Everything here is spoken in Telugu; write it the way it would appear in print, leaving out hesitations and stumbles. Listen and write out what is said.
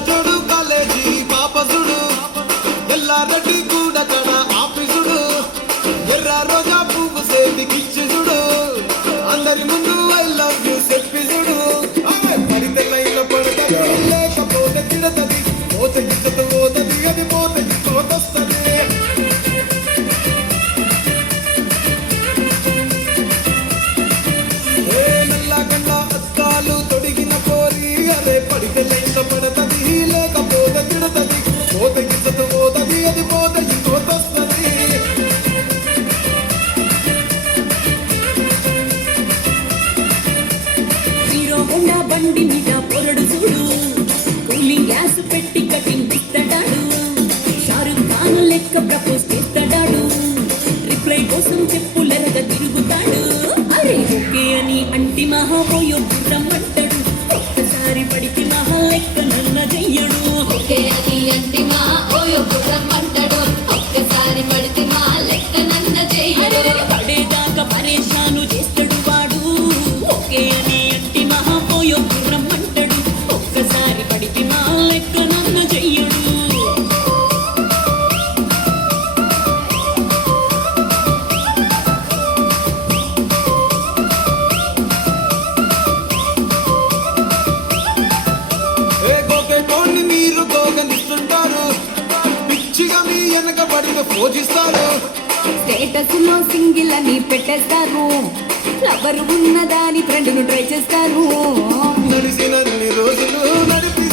జోడు కాలేజీ పాపసుడు ఎల్లారెడ్డి కూడా తన ఆఫీసుడు ఎర్ర రోజా పువ్వు సేతికిచ్చి చూడు అందరి ముందు ఐ లవ్ యూ చెప్పి చూడు పడితే లైన్లో పడతది లేకపోతే తిడతది పోతే గిచ్చత పోతది అది పోతే గిచ్చొస్తది నల్లగండ అద్దాలు తొడిగిన పోరి అదే పడితే లైన్లో పడతది లేకపోతే తిడతది పోతే గిచ్చత పోతది అది పోతే గిచ్చొస్తది హీరో హోండా బండి మీద పొరడు చూడు కూలింగ్ గ్యాస్ పెట్టి కటింగ్ ఇస్తాడాడు షారుఖ్ ఖాన్ లెక్క ప్రపోజ్ చేస్తాడాడు రిప్లై కోసం చెప్పులెరగ తిరుగుతాడు అరే ఓకే అని అంటి మహాపోయో రమ్మంటాడు ఒక్కసారి పడికి మహా లెక్క నన్న చెయ్యడు ఓకే అని అంటి మా ఓయో రమ్మంటాడు ఒక్కసారి పడితే మా లెక్క నన్న చెయ్యడు పడేదాకా పరేషాను చేస్తాడు వాడు ఓకే అని అంటి మహాపోయో రమ్మంటాడు ఒక్కసారి పడికి మా లెక్క నన్న చెయ్యడు గోకెటోన్ని మీరు గోగనిస్తుంటారు పిచ్చిగా మీ వెనక పడితే పూజిస్తారు స్టేటస్ లో సింగిల్ అని పెట్టేస్తారు లవర్ ఉన్నదాని ఫ్రెండ్ ను ట్రై చేస్తారు నడిచినన్ని రోజులు నడిపి